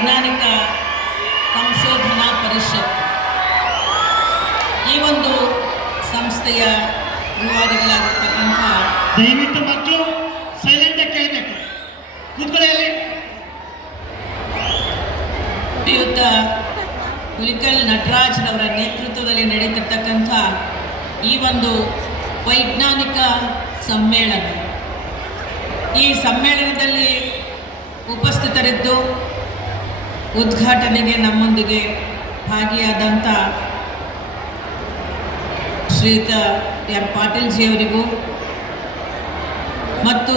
ವೈಜ್ಞಾನಿಕ ಸಂಶೋಧನಾ ಪರಿಷತ್ ಈ ಒಂದು ಸಂಸ್ಥೆಯ ರೂವಾರಿಗಳಾಗಿರ್ತಕ್ಕಂಥ ದಯವಿಟ್ಟು ಮಕ್ಕಳು ಸೈಲೆಂಟ್ ಆಗಿ ಕೇಳಬೇಕು. ಕೂತ್ಕೊಳ್ಳಿ. ಶ್ರೀಯುತ ಹುಲಿಕಲ್ ನಟರಾಜ್ರವರ ನೇತೃತ್ವದಲ್ಲಿ ನಡೀತಿರ್ತಕ್ಕಂಥ ಈ ಒಂದು ವೈಜ್ಞಾನಿಕ ಸಮ್ಮೇಳನ, ಈ ಸಮ್ಮೇಳನದಲ್ಲಿ ಉಪಸ್ಥಿತರಿದ್ದು ಉದ್ಘಾಟನೆಗೆ ನಮ್ಮೊಂದಿಗೆ ಭಾಗಿಯಾದಂಥ ಶ್ರೀಯುತ ಆರ್ ಪಾಟೀಲ್ ಜಿಯವರಿಗೂ ಮತ್ತು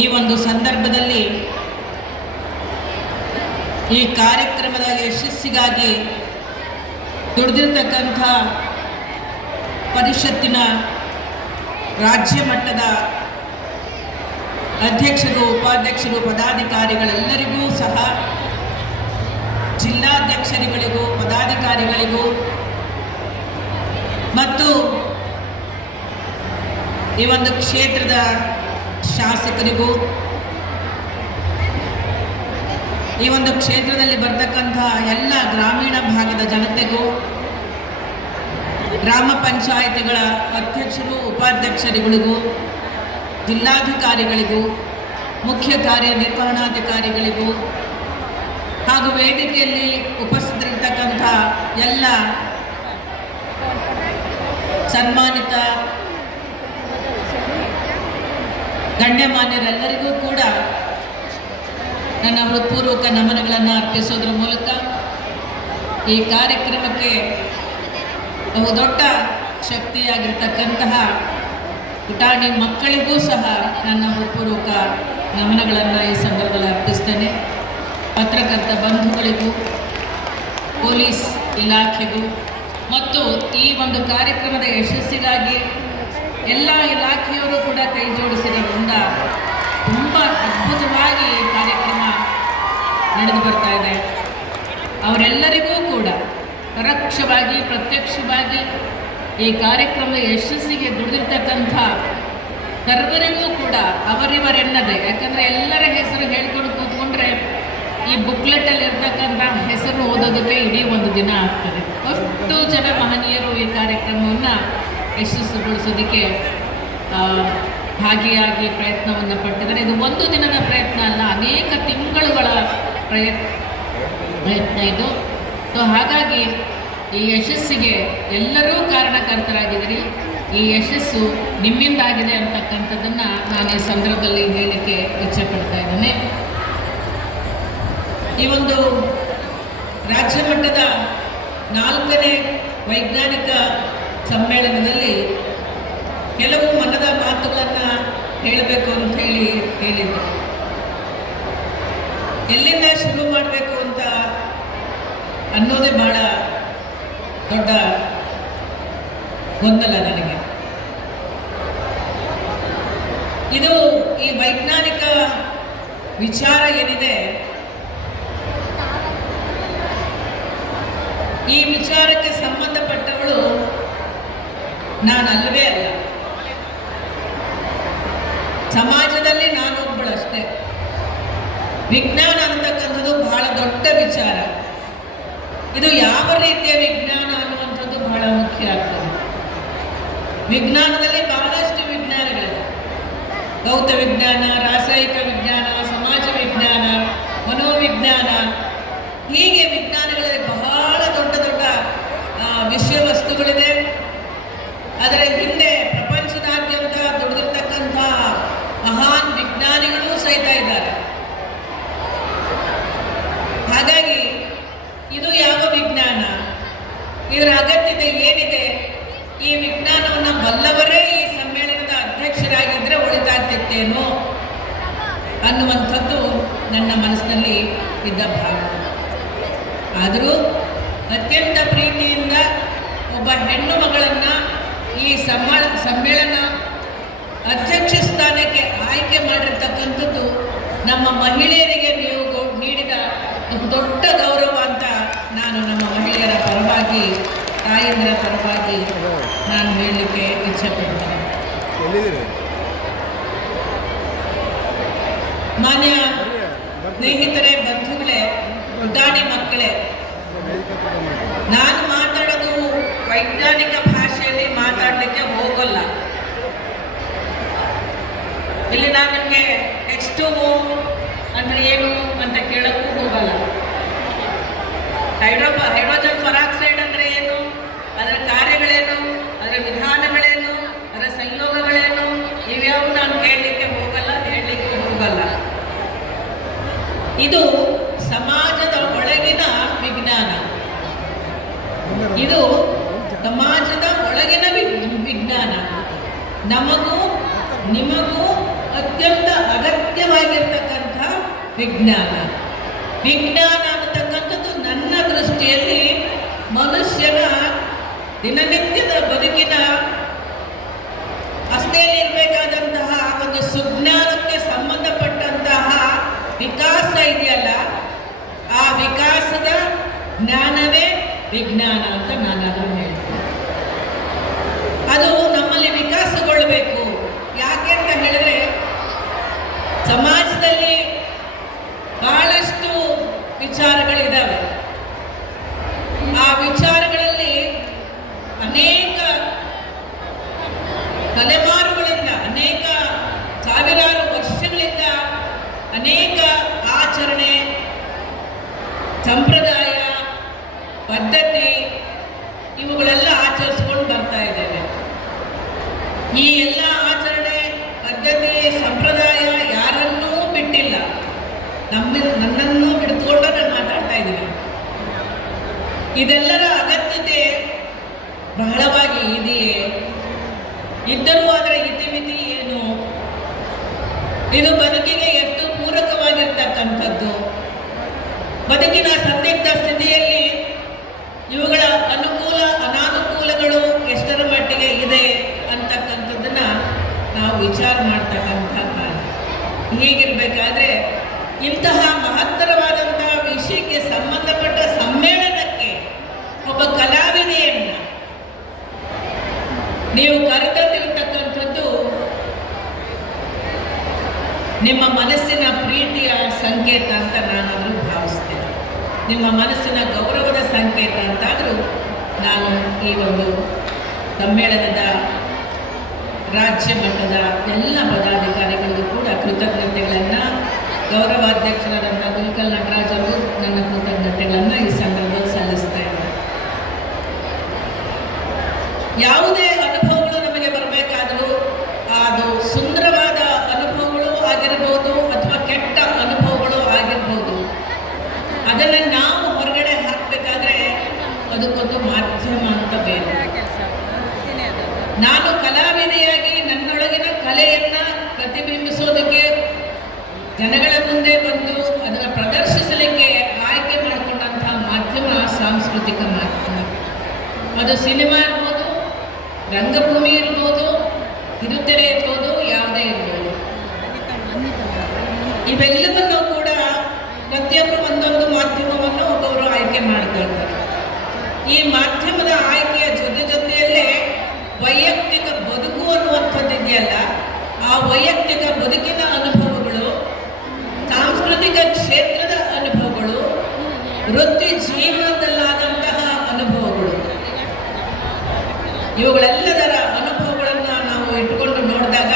ಈ ಒಂದು ಸಂದರ್ಭದಲ್ಲಿ ಈ ಕಾರ್ಯಕ್ರಮದ ಯಶಸ್ಸಿಗಾಗಿ ದುಡಿದಿರ್ತಕ್ಕಂಥ ಪರಿಷತ್ತಿನ ರಾಜ್ಯ ಮಟ್ಟದ ಅಧ್ಯಕ್ಷರು, ಉಪಾಧ್ಯಕ್ಷರು, ಪದಾಧಿಕಾರಿಗಳೆಲ್ಲರಿಗೂ ಸಹ, ಜಿಲ್ಲಾಧ್ಯಕ್ಷರುಗಳಿಗೂ, ಪದಾಧಿಕಾರಿಗಳಿಗೂ ಮತ್ತು ಈ ಒಂದು ಕ್ಷೇತ್ರದ ಶಾಸಕರಿಗೂ, ಈ ಒಂದು ಕ್ಷೇತ್ರದಲ್ಲಿ ಬರ್ತಕ್ಕಂಥ ಎಲ್ಲ ಗ್ರಾಮೀಣ ಭಾಗದ ಜನತೆಗೂ, ಗ್ರಾಮ ಪಂಚಾಯಿತಿಗಳ ಅಧ್ಯಕ್ಷರು, ಉಪಾಧ್ಯಕ್ಷರುಗಳಿಗೂ, ಜಿಲ್ಲಾಧಿಕಾರಿಗಳಿಗೂ, ಮುಖ್ಯ ಕಾರ್ಯನಿರ್ವಹಣಾಧಿಕಾರಿಗಳಿಗೂ ಹಾಗೂ ವೇದಿಕೆಯಲ್ಲಿ ಉಪಸ್ಥಿತರಿರ್ತಕ್ಕಂಥ ಎಲ್ಲ ಸನ್ಮಾನಿತ ಗಣ್ಯಮಾನ್ಯರೆಲ್ಲರಿಗೂ ಕೂಡ ನನ್ನ ಹೃತ್ಪೂರ್ವಕ ನಮನಗಳನ್ನು ಅರ್ಪಿಸೋದ್ರ ಮೂಲಕ ಈ ಕಾರ್ಯಕ್ರಮಕ್ಕೆ ಬಹುದೊಡ್ಡ ಶಕ್ತಿಯಾಗಿರ್ತಕ್ಕಂತಹ ಪುಟಾಣಿ ಮಕ್ಕಳಿಗೂ ಸಹ ನನ್ನ ಹೃತ್ಪೂರ್ವಕ ನಮನಗಳನ್ನು ಈ ಸಂದರ್ಭದಲ್ಲಿ ಅರ್ಪಿಸ್ತೇನೆ. ಪತ್ರಕರ್ತ ಬಂಧುಗಳಿಗೂ, ಪೊಲೀಸ್ ಇಲಾಖೆಗೂ ಮತ್ತು ಈ ಒಂದು ಕಾರ್ಯಕ್ರಮದ ಯಶಸ್ಸಿಗಾಗಿ ಎಲ್ಲ ಇಲಾಖೆಯವರು ಕೂಡ ಕೈ ಜೋಡಿಸಿರೋದ್ರಿಂದ ತುಂಬ ಅದ್ಭುತವಾಗಿ ಈ ಕಾರ್ಯಕ್ರಮ ನಡೆದು ಬರ್ತಾ ಇದೆ. ಅವರೆಲ್ಲರಿಗೂ ಕೂಡ ಪರೋಕ್ಷವಾಗಿ ಪ್ರತ್ಯಕ್ಷವಾಗಿ ಈ ಕಾರ್ಯಕ್ರಮದ ಯಶಸ್ಸಿಗೆ ದುಡಿದಿರ್ತಕ್ಕಂಥ ಸರ್ವರಿಗೂ ಕೂಡ ಅವರಿವರೆನ್ನದೆ, ಯಾಕಂದರೆ ಎಲ್ಲರ ಹೆಸರು ಹೇಳ್ಕೊಂಡು ಕೂತ್ಕೊಂಡ್ರೆ ಈ ಬುಕ್ಲೆಟಲ್ಲಿ ಇರ್ತಕ್ಕಂಥ ಹೆಸರು ಓದೋದಕ್ಕೆ ಇಡೀ ಒಂದು ದಿನ ಆಗ್ತದೆ. ಅಷ್ಟು ಜನ ಮಹನೀಯರು ಈ ಕಾರ್ಯಕ್ರಮವನ್ನು ಯಶಸ್ಸುಗೊಳಿಸೋದಕ್ಕೆ ಭಾಗಿಯಾಗಿ ಪ್ರಯತ್ನವನ್ನು ಪಟ್ಟಿದ್ದಾರೆ. ಇದು ಒಂದು ದಿನದ ಪ್ರಯತ್ನ ಅಲ್ಲ, ಅನೇಕ ತಿಂಗಳುಗಳ ಪ್ರಯತ್ನ ಇದು. ಸೊ ಹಾಗಾಗಿ ಈ ಯಶಸ್ಸಿಗೆ ಎಲ್ಲರೂ ಕಾರಣಕರ್ತರಾಗಿದ್ದೀರಿ. ಈ ಯಶಸ್ಸು ನಿಮ್ಮಿಂದಾಗಿದೆ ಅಂತಕ್ಕಂಥದ್ದನ್ನು ನಾನು ಈ ಸಂದರ್ಭದಲ್ಲಿ ಹೇಳಲಿಕ್ಕೆ ಇಚ್ಛೆಪಡ್ತಾ ಇದ್ದೇನೆ. ಈ ಒಂದು ರಾಜ್ಯ ಮಟ್ಟದ 4ನೇ ವೈಜ್ಞಾನಿಕ ಸಮ್ಮೇಳನದಲ್ಲಿ ಕೆಲವು ಮನದ ಮಾತುಗಳನ್ನು ಹೇಳಬೇಕು ಅಂತ ಹೇಳಿದ್ದೆ. ಎಲ್ಲಿಂದ ಶುರು ಮಾಡಬೇಕು ಅಂತ ಅನ್ನೋದೇ ಬಹಳ ದೊಡ್ಡ ಗೊಂದಲ ನನಗೆ. ಇದು ಈ ವೈಜ್ಞಾನಿಕ ವಿಚಾರ ಏನಿದೆ, ಈ ವಿಚಾರಕ್ಕೆ ಸಂಬಂಧಪಟ್ಟವಳು ನಾನಲ್ಲವೇ ಅಲ್ಲ. ಸಮಾಜದಲ್ಲಿ ನಾನೊಬ್ಬಳಷ್ಟೇ. ವಿಜ್ಞಾನ ಅಂತಕ್ಕಂಥದ್ದು ಬಹಳ ದೊಡ್ಡ ವಿಚಾರ. ಇದು ಯಾವ ರೀತಿಯ ವಿಜ್ಞಾನ ಅನ್ನುವಂಥದ್ದು ಬಹಳ ಮುಖ್ಯ ಆಗ್ತದೆ. ವಿಜ್ಞಾನದಲ್ಲಿ ಬಹಳಷ್ಟು ವಿಜ್ಞಾನಗಳಿವೆ. ಭೌತ ವಿಜ್ಞಾನ, ರಾಸಾಯನಿಕ ವಿಜ್ಞಾನ, ಸಮಾಜ ವಿಜ್ಞಾನ, ಮನೋವಿಜ್ಞಾನ, ಹೀಗೆ ವಿಜ್ಞಾನಗಳಲ್ಲಿ ಬಹಳ ದೊಡ್ಡ ದೊಡ್ಡ ವಿಷಯ ವಸ್ತುಗಳಿದೆ. ಅದರ ಹಿಂದೆ ಪ್ರಪಂಚದಾದ್ಯಂತ ದುಡಿದಿರ್ತಕ್ಕಂಥ ಮಹಾನ್ ವಿಜ್ಞಾನಿಗಳೂ ಸಹಿತ ಇದ್ದಾರೆ. ಹಾಗಾಗಿ ಇದು ಯಾವ ವಿಜ್ಞಾನ, ಇದರ ಅಗತ್ಯತೆ ಏನಿದೆ, ಈ ವಿಜ್ಞಾನವನ್ನು ಬಲ್ಲವರೇ ಈ ಸಮ್ಮೇಳನದ ಅಧ್ಯಕ್ಷರಾಗಿದ್ದರೆ ಒಳಿತಾಗ್ತಿತ್ತೇನೋ ಅನ್ನುವಂಥದ್ದು ನನ್ನ ಮನಸ್ಸಿನಲ್ಲಿ ಇದ್ದ ಭಾವ. ಆದರೂ ಅತ್ಯಂತ ಪ್ರೀತಿಯಿಂದ ಒಬ್ಬ ಹೆಣ್ಣು ಮಗಳನ್ನು ಈ ಸಮ್ಮೇಳನ ಅಧ್ಯಕ್ಷ ಸ್ಥಾನಕ್ಕೆ ಆಯ್ಕೆ ಮಾಡಿರ್ತಕ್ಕಂಥದ್ದು ನಮ್ಮ ಮಹಿಳೆಯರಿಗೆ ನೀವು ನೀಡಿದ ದೊಡ್ಡ ಗೌರವ ಅಂತ ನಾನು ನಮ್ಮ ಮಹಿಳೆಯರ ಪರವಾಗಿ, ತಾಯಂದಿರ ಪರವಾಗಿ ನಾನು ಹೇಳಲಿಕ್ಕೆ ಇಚ್ಛೆಪಡ್ತೇನೆ. ಮಾನ್ಯ ಸ್ನೇಹಿತರೇ, ಬಂಧುಗಳೇ, ಉದಾನಿ ಮಕ್ಕಳೇ, ನಾನು ಮಾತಾಡೋದು ವೈಜ್ಞಾನಿಕ ಭಾಷೆಯಲ್ಲಿ ಮಾತಾಡಲಿಕ್ಕೆ ಹೋಗಲ್ಲ. ಇಲ್ಲಿ ನಾನು ನಿಮಗೆ H2O ಅಂದರೆ ಏನು ಅಂತ ಕೇಳಕ್ಕೂ ಹೋಗಲ್ಲ. ಹೈಡ್ರೋಜನ್ ಪರಾಕ್ಸೈಡ್ ಅಂದರೆ ಏನು, ಅದರ ಕಾರ್ಯಗಳೇನು, ಅದರ ವಿಧಾನಗಳೇನು, ಅದರ ಸಂಯೋಗಗಳೇನು, ಇವ್ಯಾವು ನಾನು ಕೇಳಲಿಕ್ಕೆ ಹೋಗಲ್ಲ, ಹೇಳಲಿಕ್ಕೆ ಹೋಗಲ್ಲ. ಇದು ಸಮಾಜದ ಒಳಗಿನ ವಿಜ್ಞಾನ. ಇದು ಸಮಾಜದ ಒಳಗಿನ ವಿಜ್ಞಾನ. ನಮಗೂ ನಿಮಗೂ ಅತ್ಯಂತ ಅಗತ್ಯವಾಗಿರ್ತಕ್ಕಂಥ ವಿಜ್ಞಾನ. ವಿಜ್ಞಾನ ಅನ್ನತಕ್ಕಂಥದ್ದು ನನ್ನ ದೃಷ್ಟಿಯಲ್ಲಿ ಮನುಷ್ಯನ ದಿನನಿತ್ಯದ ಬದುಕಿನ ಅಷ್ಟೇಲಿರಬೇಕಾದಂತಹ ಒಂದು ಸುಜ್ಞಾನಕ್ಕೆ ಸಂಬಂಧಪಟ್ಟಂತಹ ವಿಕಾಸ ಇದೆಯಲ್ಲ, ಆ ವಿಕಾಸದ ಜ್ಞಾನವೇ ವಿಜ್ಞಾನ ಅಂತ ನಾನಾದರೂ ಹೇಳ್ತೀನಿ. ಅದು ನಮ್ಮಲ್ಲಿ ವಿಕಾಸಗೊಳ್ಳಬೇಕು. ಯಾಕೆ ಅಂತ ಹೇಳಿದ್ರೆ, ಸಮಾಜದಲ್ಲಿ ಬಹಳಷ್ಟು ವಿಚಾರಗಳಿದ್ದಾವೆ. ಆ ವಿಚಾರಗಳಲ್ಲಿ ಅನೇಕ ತಲೆಮಾರುಗಳಿಂದ, ಅನೇಕ ಸಾವಿರಾರು ವರ್ಷಗಳಿಂದ ಅನೇಕ ಆಚರಣೆ, ಸಂಪ್ರದಾಯ, ಪದ್ಧತಿ ಇವುಗಳೆಲ್ಲ ಆಚರಿಸ್ಕೊಂಡು ಬರ್ತಾ ಇದ್ದೇವೆ. ಈ ಎಲ್ಲ ಆಚರಣೆ, ಪದ್ಧತಿ, ಸಂಪ್ರದಾಯ ಯಾರನ್ನೂ ಬಿಟ್ಟಿಲ್ಲ. ನನ್ನನ್ನು ಹಿಡಿದುಕೊಂಡು ನಾನು ಮಾತಾಡ್ತಾ ಇದ್ದೀನಿ. ಇದೆಲ್ಲರ ಅಗತ್ಯತೆ ಬಹಳವಾಗಿ ಇದೆಯೇ? ಇದ್ದರೂ ಅದರ ಇತಿಮಿತಿ ಏನು? ಇದು ಬದುಕಿಗೆ ಎಷ್ಟು ಪೂರಕವಾಗಿರ್ತಕ್ಕಂಥದ್ದು? ಬದುಕಿನ ಸಂದಿಗ್ಧ ಸ್ಥಿತಿಯಲ್ಲಿ ಇವುಗಳ ಅನುಕೂಲ ಅನಾನುಕೂಲಗಳು ಎಷ್ಟರ ಮಟ್ಟಿಗೆ ಇದೆ ಅಂತಕ್ಕಂಥದ್ದನ್ನು ನಾವು ವಿಚಾರ ಮಾಡ್ತಕ್ಕಂಥ ಕಾಲ. ಹೀಗಿರಬೇಕಾದ್ರೆ ಇಂತಹ ಮಹತ್ತರವಾದಂತಹ ವಿಷಯಕ್ಕೆ ಸಂಬಂಧಪಟ್ಟ ಸಮ್ಮೇಳನಕ್ಕೆ ಒಬ್ಬ ಕಲಾವಿದೆಯನ್ನ ನೀವು ಕರೆತಂದಿರತಕ್ಕಂಥದ್ದು ನಿಮ್ಮ ಮನಸ್ಸಿನ ಪ್ರೀತಿಯ ಸಂಕೇತ ಅಂತ ನಾನಾದರೂ ಭಾವಿಸ್ತೇನೆ. ನಿಮ್ಮ ಮನಸ್ಸಿನ ಗೌರವದ ಸಂಕೇತ ಅಂತಾದರೂ ನಾನು ಈ ಒಂದು ಸಮ್ಮೇಳನದ ರಾಜ್ಯ ಮಟ್ಟದ ಎಲ್ಲ ಪದಾಧಿಕಾರಿಗಳಿಗೂ ಕೂಡ ಕೃತಜ್ಞತೆಗಳನ್ನು, ಗೌರವಾಧ್ಯಕ್ಷರಾದಂಥ ಗುಲ್ಕಲ್ ನಟರಾಜ್ ಅವರು ನನ್ನ ಕೃತಜ್ಞತೆಗಳನ್ನು ಈ ಸಂದರ್ಭದಲ್ಲಿ ಸಲ್ಲಿಸ್ತಾ ಇದ್ದಾರೆ. ಯಾವುದೇ ಅನುಭವಗಳು ನಮಗೆ ಬರಬೇಕಾದರೂ ಅದು ಸುಂದರವಾದ ಅನುಭವಗಳು ಆಗಿರ್ಬೋದು ಅಥವಾ ಕೆಟ್ಟ ಅನುಭವಗಳು ಆಗಿರ್ಬೋದು, ಅದನ್ನು ನಾವು ಹೊರಗಡೆ ಹಾಕಬೇಕಾದ್ರೆ ಅದಕ್ಕೊಂದು ಮಾಧ್ಯಮ ಅಂತ ಬೇಕು. ನಾನು ಕಲಾವಿದೆಯಾಗಿ ನನ್ನೊಳಗಿನ ಕಲೆಯನ್ನು ಪ್ರತಿಬಿಂಬಿಸೋದಕ್ಕೆ, ಜನಗಳ ಮುಂದೆ ಬಂದು ಅದನ್ನು ಪ್ರದರ್ಶಿಸಲಿಕ್ಕೆ ಆಯ್ಕೆ ಮಾಡಿಕೊಂಡಂತಹ ಮಾಧ್ಯಮ ಸಾಂಸ್ಕೃತಿಕ ಮಾಧ್ಯಮ. ಅದು ಸಿನಿಮಾ ಇರ್ಬೋದು, ರಂಗಭೂಮಿ ಇರ್ಬೋದು, ಕಿರುತೆರೆ ಇರ್ಬೋದು, ಯಾವುದೇ ಇರ್ಬೋದು. ಇವೆಲ್ಲವನ್ನೂ ಕೂಡ ಪ್ರತಿಯೊಬ್ಬರು ಒಂದೊಂದು ಮಾಧ್ಯಮವನ್ನು ಒಬ್ಬೊಬ್ಬರು ಆಯ್ಕೆ ಮಾಡ್ಕೊಳ್ತಾರೆ. ಈ ಮಾಧ್ಯಮದ ಆಯ್ಕೆಯ ಜೊತೆಯಲ್ಲೇ ವೈಯಕ್ತಿಕ ಬದುಕು ಅನ್ನುವಂಥದ್ದು ಇದೆಯಲ್ಲ, ಆ ವೈಯಕ್ತಿಕ ಬದುಕಿನ ಅನುಭವಗಳು, ಸಾಂಸ್ಕೃತಿಕ ಕ್ಷೇತ್ರದ ಅನುಭವಗಳು, ವೃತ್ತಿ ಜೀವನದಲ್ಲಾದಂತಹ ಅನುಭವಗಳು, ಇವುಗಳೆಲ್ಲದರ ಅನುಭವಗಳನ್ನು ನಾವು ಇಟ್ಟುಕೊಂಡು ನೋಡಿದಾಗ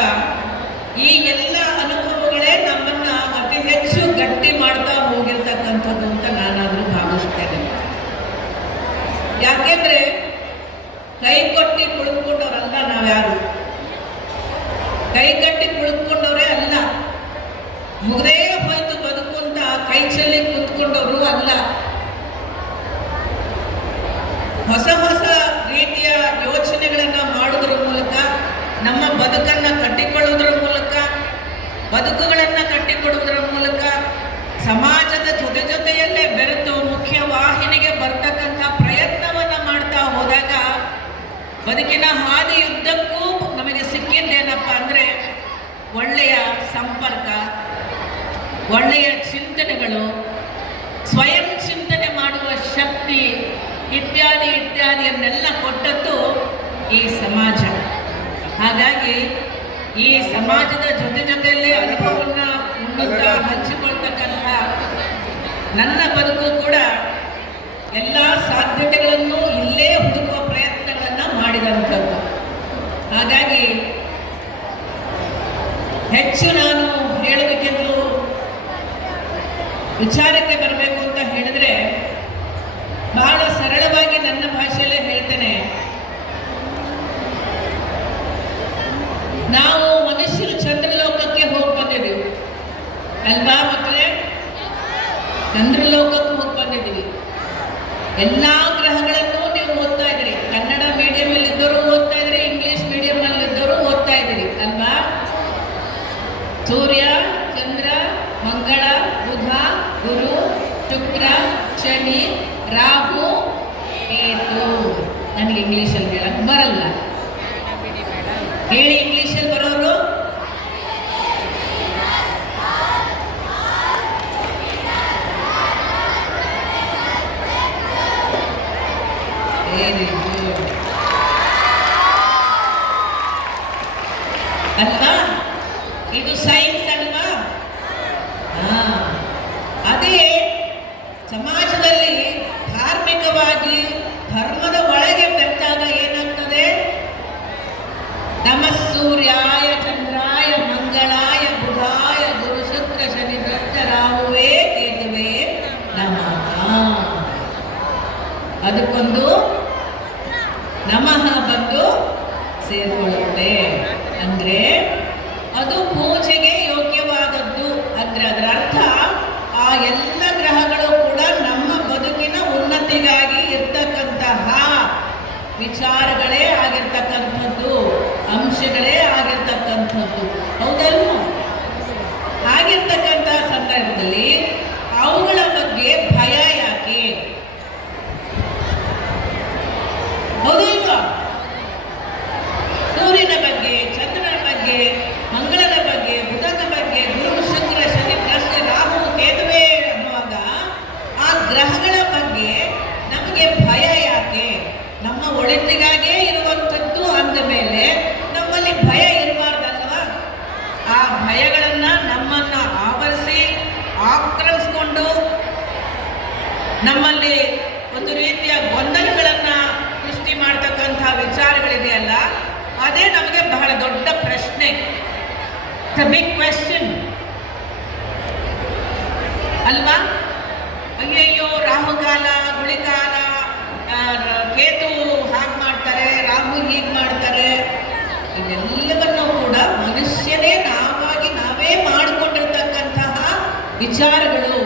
ಈ ಎಲ್ಲ ಅನುಭವಗಳೇ ನಮ್ಮನ್ನು ಅತಿ ಹೆಚ್ಚು ಗಟ್ಟಿ ಮಾಡ್ತಾ ಹೋಗಿರ್ತಕ್ಕಂಥದ್ದು ಅಂತ ನಾನಾದರೂ ಭಾವಿಸ್ತೇನೆ. ಯಾಕೆಂದರೆ ಕೈ ಕೊಟ್ಟು ಕುಳಿತುಕೊಂಡವರಲ್ಲ ನಾವ್ಯಾರು, ಕೈ ಕಟ್ಟಿ ಕುಳಿತುಕೊಂಡವರೇ ಅಲ್ಲ, ಮುಗದೇ ಹೋಯ್ತು ಬದುಕು ಅಂತ ಕೈ ಚೆಲ್ಲಿ ಕುತ್ಕೊಂಡವರು ಅಲ್ಲ. ಹೊಸ ಹೊಸ ರೀತಿಯ ಯೋಚನೆಗಳನ್ನು ಮಾಡೋದ್ರ ಮೂಲಕ, ನಮ್ಮ ಬದುಕನ್ನು ಕಟ್ಟಿಕೊಳ್ಳುವುದರ ಮೂಲಕ, ಬದುಕುಗಳನ್ನು ಕಟ್ಟಿಕೊಡುವುದರ ಮೂಲಕ, ಸಮಾಜದ ಜೊತೆಯಲ್ಲೇ ಬೆರೆತು ಮುಖ್ಯ ವಾಹಿನಿಗೆ ಬರ್ತಕ್ಕಂಥ ಪ್ರಯತ್ನವನ್ನು ಮಾಡ್ತಾ ಹೋದಾಗ ಬದುಕಿನ ಹಾದಿಯುದ್ದಕ್ಕೂ ನಮಗೆ ಸಿಕ್ಕಿದ್ದೇನಪ್ಪ ಅಂದರೆ ಒಳ್ಳೆಯ ಸಂಪರ್ಕ, ಒಳ್ಳೆಯ ಚಿಂತನೆಗಳು, ಸ್ವಯಂ ಚಿಂತನೆ ಮಾಡುವ ಶಕ್ತಿ ಇತ್ಯಾದಿಯನ್ನೆಲ್ಲ ಕೊಟ್ಟದ್ದು ಈ ಸಮಾಜ. ಹಾಗಾಗಿ ಈ ಸಮಾಜದ ಜೊತೆಯಲ್ಲೇ ಅನುಭವವನ್ನು ಉಣ್ಣುತ್ತಾ ಹಂಚಿಕೊಳ್ತಕ್ಕಂಥ ನನ್ನ ಬದುಕು ಕೂಡ ಎಲ್ಲ ಸಾಧ್ಯತೆಗಳನ್ನು ಇಲ್ಲೇ ಹುಡುಕುವ ಪ್ರಯತ್ನಗಳನ್ನು ಮಾಡಿದಂಥದ್ದು. ಹಾಗಾಗಿ ಹೆಚ್ಚು ನಾನು ಹೇಳೋದಕ್ಕಿಂತಲೂ ವಿಚಾರಕ್ಕೆ ಬರಬೇಕು ಅಂತ ಹೇಳಿದ್ರೆ ಬಹಳ ಸರಳವಾಗಿ ನನ್ನ ಭಾಷೆಯಲ್ಲೇ ಹೇಳ್ತೇನೆ. ನಾವು ಮನುಷ್ಯರು ಚಂದ್ರಲೋಕಕ್ಕೆ ಹೋಗಿ ಬಂದಿದ್ದೀವಿ ಅಲ್ವಾ ಮಕ್ಕಳೇ? ಚಂದ್ರಲೋಕಕ್ಕೆ ಹೋಗಿ ಬಂದಿದ್ದೀವಿ. ಎಲ್ಲ ಗ್ರಹಗಳನ್ನು ನೀವು ಓದ್ತಾ ಇದ್ದೀರಿ. ಕನ್ನಡ ಮೀಡಿಯಂ ಅಲ್ಲಿ ಇದ್ದವರು ಓದ್ತಾ ಇದ್ದೀರಿ, ಇಂಗ್ಲಿಷ್ ಮೀಡಿಯಂ ಅಲ್ಲಿ ಇದ್ದವರು ಓದ್ತಾ ಇದ್ದೀರಿ ಅಲ್ವಾ? ಸೂರ್ಯ, ಚಂದ್ರ, ಮಂಗಳ, ಬುಧ, ಗುರು, ಶುಕ್ರ, ಶನಿ, ರಾಹು, ಕೇತು. ನನಗೆ ಇಂಗ್ಲೀಷಲ್ಲಿ ಹೇಳಕ್ ಬರಲ್ಲ. ಹೇಳಿ ಇಂಗ್ಲೀಷಲ್ಲಿ ಬರೋರು. ವೆರಿ ಗುಡ್ ಅಲ್ವಾ? ಇದು ಸೈನ್ಸ್ ಅಲ್ವಾ? ಅದೇ ಸಮಾಜದಲ್ಲಿ ಧಾರ್ಮಿಕವಾಗಿ ಧರ್ಮದ ಒಳಗೆ ಬೆಟ್ಟಾಗ ಏನಾಗ್ತದೆ? ನಮಃ ಸೂರ್ಯಾಯ ಚಂದ್ರಾಯ ಮಂಗಳಾಯ ಬುಧಾಯ ಗುರು ಶುಕ್ರ ಶನಿ ವೃತ್ತ ರಾಹುವೇ ಕೇತುವೇ ನಮಃ. ಅದಕ್ಕೊಂದು ನಮಃ ಬಂದು ಸೇರಿಕೊಳ್ಳುತ್ತೆ. ಅಂದ್ರೆ ಅದು ಪೂಜೆಗೆ ಯೋಗ್ಯವಾದದ್ದು. ಅಂದ್ರೆ ಅದರ ಅರ್ಥ ಆ ಎಲ್ಲ ಗ್ರಹಗಳು ಕೂಡ ನಮ್ಮ ಬದುಕಿನ ಉನ್ನತಿಗಾಗಿ ಇರ್ತಕ್ಕಂತಹ ವಿಚಾರಗಳೇ ಆಗಿರ್ತಕ್ಕಂಥದ್ದು, ಅಂಶಗಳೇ ಆಗಿರ್ತಕ್ಕಂಥದ್ದು. ಹೌದಲ್ವ? ಆಗಿರ್ತಕ್ಕಂತಹ ಸಂದರ್ಭದಲ್ಲಿ ಅವುಗಳ ಬಗ್ಗೆ ಭಯ ಯಾಕೆ? ಹೌದಲ್ವಾ? ಸೂರ್ಯನ ಬಗ್ಗೆ, ಚಂದ್ರನ ಬಗ್ಗೆ, ಮಂಗಳನ ಬಗ್ಗೆ, ಬುಧನ ಬಗ್ಗೆ, ಗುರು ಶುಕ್ರ ಶನಿ ವೃಷ ರಾಹು ಕೇತುವೆ ಅನ್ನುವಾಗ ಆ ಗ್ರಹಗಳ ಬಗ್ಗೆ ನಮಗೆ ಭಯ ಯಾಕೆ? ನಮ್ಮ ಒಳಿತಿಗಾಗೇ ಇರುವಂಥದ್ದು ಅಂದ ಮೇಲೆ ನಮ್ಮಲ್ಲಿ ಭಯ ಇರಬಾರ್ದಲ್ವಾ? ಆ ಭಯಗಳನ್ನ ನಮ್ಮನ್ನ ಆವರಿಸಿ ಆಕ್ರಮಿಸ್ಕೊಂಡು ನಮ್ಮಲ್ಲಿ ಒಂದು ರೀತಿಯ ಗೊಂದಲಗಳನ್ನ ಸೃಷ್ಟಿ ಮಾಡ್ತಕ್ಕಂಥ ವಿಚಾರಗಳಿದೆಯಲ್ಲ, ಅದೇ ನಮಗೆ ಬಹಳ ದೊಡ್ಡ ಪ್ರಶ್ನೆ. ದ ಬಿಗ್ ಕ್ವೆಶ್ಚನ್ ಅಲ್ವಾ? ಅಯ್ಯಯ್ಯೋ, ರಾಹುಕಾಲ, ಗುಳಿಕಾಲ, ಕೇತು ಹಾಗೆ ಮಾಡ್ತಾರೆ, ರಾಹು ಹೀಗೆ ಮಾಡ್ತಾರೆ. ಇದೆಲ್ಲವನ್ನೂ ಕೂಡ ಮನುಷ್ಯನೇ ನಾವೇ ಮಾಡಿಕೊಂಡಿರ್ತಕ್ಕಂತಹ ವಿಚಾರಗಳು.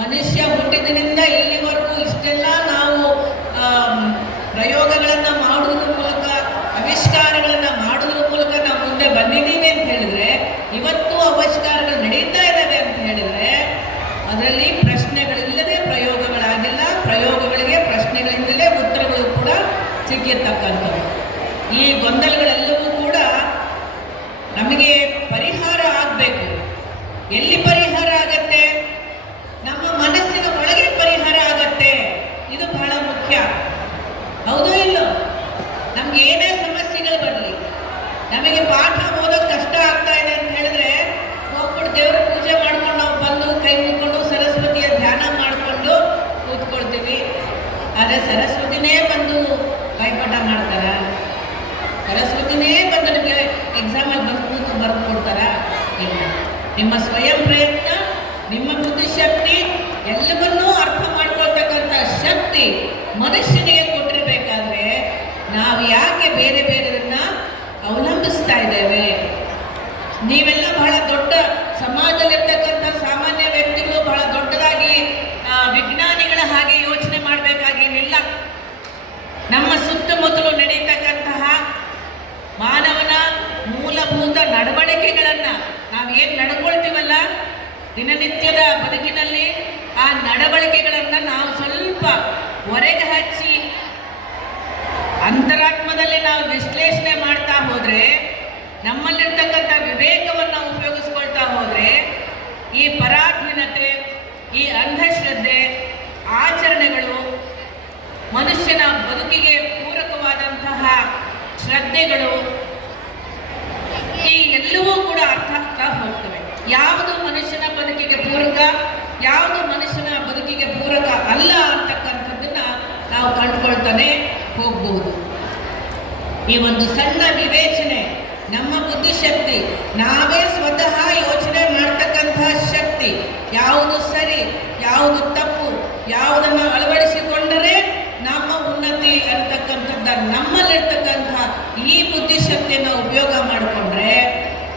ಮನುಷ್ಯ ಹುಟ್ಟಿದಿನಿಂದ ಇಲ್ಲಿವರೆಗೂ ಇಷ್ಟೆಲ್ಲ ನಾವು ಪ್ರಯೋಗಗಳನ್ನು ಮಾಡೋದ್ರ ಮೂಲಕ, ಆವಿಷ್ಕಾರಗಳನ್ನ ಮಾಡೋದ್ರ ಮೂಲಕ ನಾವು ಮುಂದೆ ಬಂದಿದ್ದೀವಿ ಅಂತ ಹೇಳಿದ್ರೆ, ಇವತ್ತು ಆವಿಷ್ಕಾರಗಳು ನಡೀತಾ ಇದ್ದಾವೆ ಅಂತ ಹೇಳಿದ್ರೆ ಅದರಲ್ಲಿ ಪ್ರಶ್ನೆಗಳಿಲ್ಲದೆ ಪ್ರಯೋಗಗಳಾಗಿಲ್ಲ, ಪ್ರಯೋಗಗಳಿಗೆ ಪ್ರಶ್ನೆಗಳಿಂದಲೇ ಉತ್ತರಗಳು ಕೂಡ ಸಿಕ್ಕಿರ್ತಕ್ಕಂಥವು. ಈ ಗೊಂದಲಗಳೆಲ್ಲವೂ ಕೂಡ ನಮಗೆ ಪರಿಹಾರ ಆಗಬೇಕು. ಎಲ್ಲಿ ಪರಿಹಾರ ಆಗತ್ತೆ? ನಮ್ಮ ಮನಸ್ಸಿನ ಒಳಗೆ ಪರಿಹಾರ ಆಗತ್ತೆ. ಇದು ಬಹಳ ಮುಖ್ಯ. ಹೌದೋ ಇಲ್ಲೋ? ನಮ್ಗೆ ಏನೇ ಸಮಸ್ಯೆಗಳು ಬರಲಿ, ನಮಗೆ ಪಾಠ ಓದೋದು ಕಷ್ಟ ಆಗ್ತಾ ಇದೆ ಅಂತ ಹೇಳಿದ್ರೆ ಹೋಗ್ಬಿಟ್ಟು ದೇವರ ಪೂಜೆ ಮಾಡ್ಕೊಂಡು ನಾವು ಬಂದು ಕೈ ಮುಕ್ಕೊಂಡು ಸರಸ್ವತಿಯ ಧ್ಯಾನ ಮಾಡಿಕೊಂಡು ಕೂತ್ಕೊಳ್ತೀವಿ. ಆದರೆ ಸರಸ್ವತಿನೇ ಬಂದು ಬಾಯ್ಪಾಠ ಮಾಡ್ತಾರ? ಸರಸ್ವತಿನೇ ಬಂದು ನಿಮಗೆ ಎಕ್ಸಾಮಲ್ಲಿ ಬಂದು ಕೂತು ಬರೆದು ಕೊಡ್ತಾರ? ಇಲ್ಲ. ನಿಮ್ಮ ಸ್ವಯಂ ಪ್ರಯತ್ನ, ನಿಮ್ಮ ಬುದ್ಧಿಶಕ್ತಿ, ಎಲ್ಲವನ್ನೂ ಅರ್ಥ ಮಾಡ್ಕೊಳ್ತಕ್ಕಂಥ ಶಕ್ತಿ ಮನುಷ್ಯನಿಗೆ ಕೊಟ್ಟಿರ್ಬೇಕಾದ್ರೆ ನಾವು ಯಾಕೆ ಬೇರೆ ಬೇರೆದನ್ನ ಅವಲಂಬಿಸ್ತಾ ಇದ್ದೇವೆ? ನೀವೆಲ್ಲ ಬಹಳ ದೊಡ್ಡ ಸಮಾಜದಲ್ಲಿರ್ತಕ್ಕಂಥ ಸಾಮಾನ್ಯ ವ್ಯಕ್ತಿಗಳು ಬಹಳ ದೊಡ್ಡದಾಗಿ ವಿಜ್ಞಾನಿಗಳ ಹಾಗೆ ಯೋಚನೆ ಮಾಡಬೇಕಾಗೇನಿಲ್ಲ. ನಮ್ಮ ಸುತ್ತಮುತ್ತಲು ನಡೀತಕ್ಕಂತಹ ಮಾನವನ ಮೂಲಭೂತ ನಡವಳಿಕೆಗಳನ್ನ ನಾವೇನು ನಡ್ಕೊಳ್ತೀವಲ್ಲ ದಿನನಿತ್ಯದ ಬದುಕಿನಲ್ಲಿ, ಆ ನಡವಳಿಕೆಗಳನ್ನ ನಾವು ಸ್ವಲ್ಪ ಹೊರಗೆ ಹಚ್ಚಿ ಅಂತರಾತ್ಮದಲ್ಲಿ ನಾವು ವಿಶ್ಲೇಷಣೆ ಮಾಡ್ತಾ ಹೋದ್ರೆ, ನಮ್ಮಲ್ಲಿರ್ತಕ್ಕಂಥ ವಿವೇಕವನ್ನು ಉಪಯೋಗಿಸ್ಕೊಳ್ತಾ ಹೋದ್ರೆ, ಈ ಪರಾಧೀನತೆ, ಈ ಅಂಧಶ್ರದ್ಧೆ ಆಚರಣೆಗಳು, ಮನುಷ್ಯನ ಬದುಕಿಗೆ ಪೂರಕವಾದಂತಹ ಶ್ರದ್ಧೆಗಳು, ಈ ಎಲ್ಲವೂ ಕೂಡ ಅರ್ಥ ಆಗ್ತಾ ಹೋಗ್ತವೆ. ಯಾವುದು ಮನುಷ್ಯನ ಬದುಕಿಗೆ ಪೂರಕ, ಯಾವುದು ಮನುಷ್ಯನ ಬದುಕಿಗೆ ಅಲ್ಲ ಅಂತಕ್ಕಂಥದ್ದನ್ನ ನಾವು ಕಂಡುಕೊಳ್ತಾನೆ ಹೋಗಬಹುದು. ಈ ಒಂದು ಸಣ್ಣ ವಿವೇಚನೆ, ನಮ್ಮ ಬುದ್ಧಿಶಕ್ತಿ, ನಾವೇ ಸ್ವತಃ ಯೋಚನೆ ಮಾಡ್ತಕ್ಕಂತಹ ಶಕ್ತಿ, ಯಾವುದು ಸರಿ ಯಾವುದು ತಪ್ಪು, ಯಾವುದನ್ನು ಅಳವಡಿಸಿಕೊಂಡರೆ ನಮ್ಮ ಉನ್ನತಿ ಅಂತಕ್ಕಂಥದ್ದ ನಮ್ಮಲ್ಲಿರ್ತಕ್ಕಂಥ ಈ ಬುದ್ಧಿಶಕ್ತಿಯನ್ನು ಉಪಯೋಗ ಮಾಡಿಕೊಂಡ್ರೆ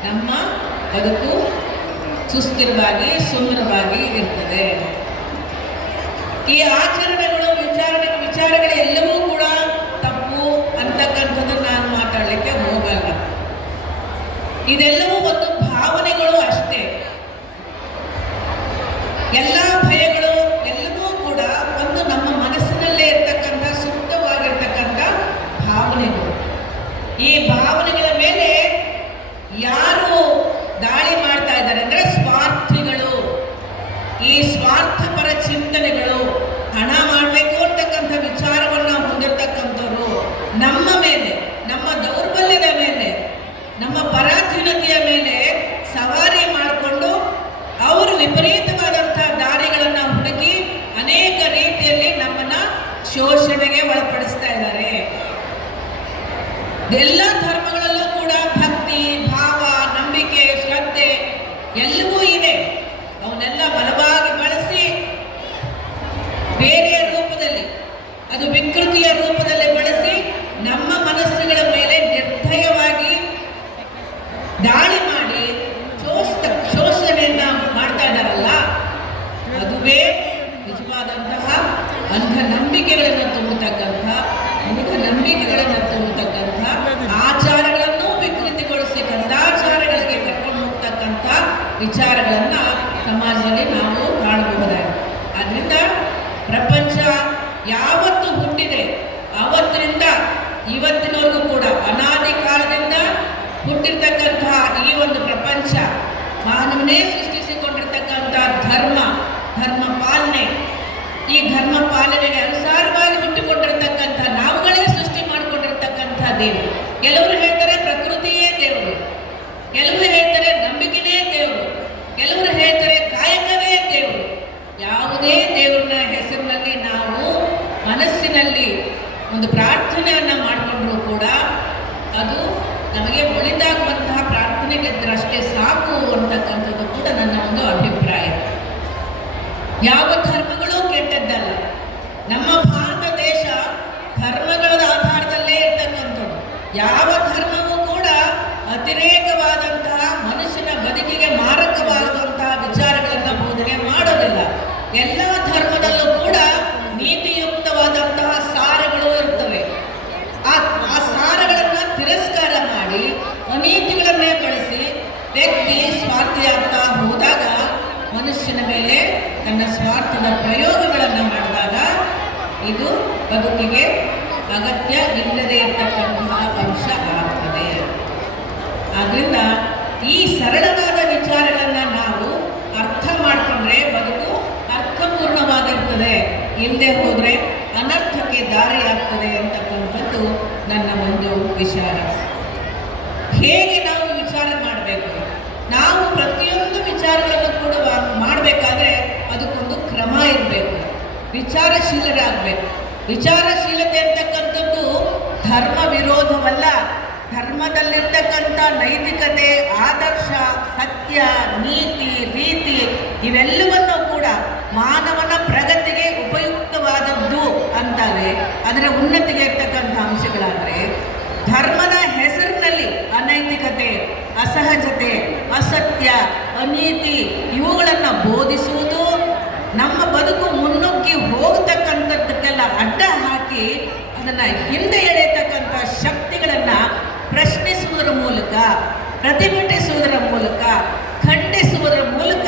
ನಮ್ಮ ಬದುಕು ಸುಸ್ಥಿರವಾಗಿ ಸುಂದರವಾಗಿ ಇರ್ತದೆ. ಈ ಆಚರಣೆಗಳು ವಿಚಾರಗಳು ಎಲ್ಲವೂ ಕೂಡ ತಪ್ಪು ಅಂತಕ್ಕಂಥದ್ದು ನಾನು ಮಾತಾಡಲಿಕ್ಕೆ ಹೋಗಲ್ಲ. ಇದೆಲ್ಲವೂ ಒಂದು ಭಾವನೆಗಳು ಅಷ್ಟೇ. ಎಲ್ಲ ಭಯಗಳು ಎಲ್ಲವೂ ಕೂಡ ಒಂದು ನಮ್ಮ ಮನಸ್ಸಿನಲ್ಲೇ ಇರ್ತಕ್ಕಂಥ ಸುಪ್ತವಾಗಿರ್ತಕ್ಕಂಥ ಭಾವನೆಗಳು. ಈ ಭಾವನೆಗಳ ಮೇಲೆ ಯಾರು ದಾಳಿ ಮಾಡ್ತಾ ಇದ್ದಾರೆ ಅಂದರೆ ಸ್ವಾರ್ಥಿಗಳು. ಈ ಸ್ವಾರ್ಥಪರ ಚಿಂತನೆಗಳು, ಹಣ ಮಾಡಬೇಕು ಅಂತಕ್ಕಂಥ ವಿಚಾರವನ್ನು ಹೊಂದಿರತಕ್ಕಂಥವ್ರು ನಮ್ಮ ಮೇಲೆ, ನಮ್ಮ ದೌರ್ಬಲ್ಯದ ಮೇಲೆ, ನಮ್ಮ ಪರಾಧೀನತೆಯ ಮೇಲೆ ಸವಾರಿ ಮಾಡಿಕೊಂಡು ಅವರು ವಿಪರೀತವಾದಂಥ ದಾರಿಗಳನ್ನು ಹುಡುಕಿ ಅನೇಕ ರೀತಿಯಲ್ಲಿ ನಮ್ಮನ್ನ ಶೋಷಣೆಗೆ ಒಳಪಡಿಸ್ತಾ ಇದ್ದಾರೆ. ಎಲ್ಲ ಧರ್ಮಗಳಲ್ಲೂ ಕೂಡ ಭಕ್ತಿ, ಭಾವ, ನಂಬಿಕೆ, ಶ್ರದ್ಧೆ ಎಲ್ಲವೂ ಇದೆ. ಅವನ್ನೆಲ್ಲ ಬಲವಾಗಿ ಬಳಸಿ ಬೇರೆಯ ರೂಪದಲ್ಲಿ, ಅದು ವಿಕೃತಿಯ ರೂಪದಲ್ಲಿ ಬಳಸಿ ನಮ್ಮ ಮನಸ್ಸುಗಳ ಮೇಲೆ ನಿರ್ದಯವಾಗಿ ದಾಳಿ ಮಾಡಿ ಶೋಷಣೆಯನ್ನ ಮಾಡ್ತಾ ಇದ್ದಾರಲ್ಲ, ಅದುವೇ ನಿಜವಾದಂತಹ ಅಂಧ ನಂಬಿಕೆಗಳನ್ನು ತುಂಬತಕ್ಕಂಥ, ಮೂಢನಂಬಿಕೆಗಳನ್ನು ತುಂಬತಕ್ಕಂಥ, ಆಚಾರಗಳನ್ನು ವಿಕೃತಿಗೊಳಿಸಿ ಕಂದಾಚಾರಗಳಿಗೆ ಕರ್ಕೊಂಡು ಹೋಗ್ತಕ್ಕಂಥ ವಿಚಾರಗಳನ್ನ ಸಮಾಜದಲ್ಲಿ ನಾವು ಕಾಣಬಹುದಾಗಿದೆ. ಆದ್ರಿಂದ ಪ್ರಪಂಚ ಯಾವತ್ತು ಹುಟ್ಟಿದೆ ಆವತ್ತಿನಿಂದ ಇವತ್ತಿನವರೆಗೂ ಕೂಡ ಅನಾದಿ ಕಾಲದಿಂದ ಹುಟ್ಟಿರ್ತಕ್ಕಂತಹ ಈ ಒಂದು ಪ್ರಪಂಚ ಮಾನವನೇ ಸೃಷ್ಟಿಸಿಕೊಂಡಿರ್ತಕ್ಕಂಥ ಧರ್ಮ ಪಾಲನೆ, ಈ ಧರ್ಮ ಪಾಲನೆಗೆ ಅನುಸಾರವಾಗಿ ಹುಟ್ಟಿಕೊಂಡಿರ್ತಕ್ಕಂಥ ನಾವುಗಳೇ ಸೃಷ್ಟಿ ಮಾಡಿಕೊಂಡಿರ್ತಕ್ಕಂಥ ದೇವರು. ಕೆಲವರು ಹೇಳ್ತಾರೆ ಪ್ರಕೃತಿಯೇ ದೇವರು, ಕೆಲವರು ಹೇಳ್ತಾರೆ ನಂಬಿಕೆನೇ ದೇವರು, ಕೆಲವರು ಹೇಳ್ತಾರೆ ಕಾಯಕವೇ ದೇವರು. ಯಾವುದೇ ದೇವರನ್ನ ಹೆಸರಿನಲ್ಲಿ ನಾವು ಮನಸ್ಸಿನಲ್ಲಿ ಒಂದು ಪ್ರಾರ್ಥನೆಯನ್ನ ಮಾಡಿಕೊಂಡ್ರೂ ಕೂಡ ಅದು ನಮಗೆ ಒಳಿತಾಗುವಂತಹ ಪ್ರಾರ್ಥನೆಗಳಿದ್ದರಷ್ಟೇ ಸಾಕು ಅಂತಕ್ಕಂಥದ್ದು ಕೂಡ ನನ್ನ ಒಂದು ಅಭಿಪ್ರಾಯ. ಯಾವ ಧರ್ಮಗಳು ಕೆಟ್ಟದ್ದಲ್ಲ. ನಮ್ಮ ಭಾರತ ದೇಶ ಧರ್ಮಗಳ ಆಧಾರದಲ್ಲೇ ಇರ್ತಕ್ಕಂಥದ್ದು. ಯಾವ ಧರ್ಮವೂ ಕೂಡ ಅತಿರೇಕವಾದಂತಹ ಮನುಷ್ಯನ ಬದುಕಿಗೆ ಮಾರಕವಾದಂತಹ ವಿಚಾರಗಳನ್ನು ಬೋಧನೆ ಮಾಡೋದಿಲ್ಲ. ಎಲ್ಲ ಧರ್ಮದಲ್ಲೂ ಕೂಡ ನೀತಿಯುಕ್ತವಾದಂತಹ ಸಾರಗಳು ಇರ್ತವೆ. ಆ ಸಾರಗಳನ್ನು ತಿರಸ್ಕಾರ ಮಾಡಿ ಅನೀತಿಗಳನ್ನೇ ಬಳಸಿ ವ್ಯಕ್ತಿ ಸ್ವಾರ್ಥಿಯಾಗ್ತಾ ಹೋದಾಗ, ಮನುಷ್ಯನ ಮೇಲೆ ತನ್ನ ಸ್ವಾರ್ಥದ ಪ್ರಯೋಗಗಳನ್ನು ಮಾಡಿದಾಗ ಇದು ಬದುಕಿಗೆ ಅಗತ್ಯ ಇಲ್ಲದೆ ಇರತಕ್ಕಂತಹ ಅಂಶ ಆಗ್ತದೆ. ಆದ್ದರಿಂದ ಈ ಸರಳವಾದ ವಿಚಾರಗಳನ್ನು ನಾವು ಅರ್ಥ ಮಾಡಿಕೊಂಡ್ರೆ ಬದುಕು ಅರ್ಥಪೂರ್ಣವಾಗಿರ್ತದೆ. ಇಲ್ಲದೆ ಹೋದರೆ ಅನರ್ಥಕ್ಕೆ ದಾರಿಯಾಗ್ತದೆ ಅಂತಕ್ಕಂಥದ್ದು ನನ್ನ ಒಂದು ವಿಚಾರ. ಹೇಗೆ ನಾವು ವಿಚಾರ ಮಾಡಬೇಕು? ನಾವು ಪ್ರತಿಯೊಂದು ವಿಚಾರಗಳನ್ನು ಕೂಡ ಮಾಡಬೇಕಾದ್ರೆ ಅದಕ್ಕೊಂದು ಕ್ರಮ ಇರಬೇಕು. ವಿಚಾರಶೀಲರಾಗಬೇಕು. ವಿಚಾರಶೀಲತೆ ಅಂತಕ್ಕಂಥದ್ದು ಧರ್ಮ ವಿರೋಧವಲ್ಲ. ಧರ್ಮದಲ್ಲಿರ್ತಕ್ಕಂಥ ನೈತಿಕತೆ, ಆದರ್ಶ, ಸತ್ಯ, ನೀತಿ, ರೀತಿ ಇವೆಲ್ಲವನ್ನೂ ಕೂಡ ಮಾನವನ ಪ್ರಗತಿಗೆ ಉಪಯುಕ್ತವಾದದ್ದು ಅಂತಾರೆ. ಅದರ ಉನ್ನತಿಗೆ ಇರ್ತಕ್ಕಂಥ ಅಂಶಗಳಾದರೆ, ಧರ್ಮದ ಹೆಸರಿನಲ್ಲಿ ಅನೈತಿಕತೆ, ಅಸಹಜತೆ, ಅಸತ್ಯ, ಅನೀತಿ ಇವುಗಳನ್ನು ಬೋಧಿಸುವುದು, ನಮ್ಮ ಬದುಕು ಮುನ್ನುಗ್ಗಿ ಹೋಗತಕ್ಕಂಥದ್ದಕ್ಕೆಲ್ಲ ಅಡ್ಡ ಹಾಕಿ ಅದನ್ನು ಹಿಂದೆ ಎಳೆಯತಕ್ಕಂಥ ಶಕ್ತಿಗಳನ್ನು ಪ್ರಶ್ನಿಸುವುದರ ಮೂಲಕ, ಪ್ರತಿಭಟಿಸುವುದರ ಮೂಲಕ, ಖಂಡಿಸುವುದರ ಮೂಲಕ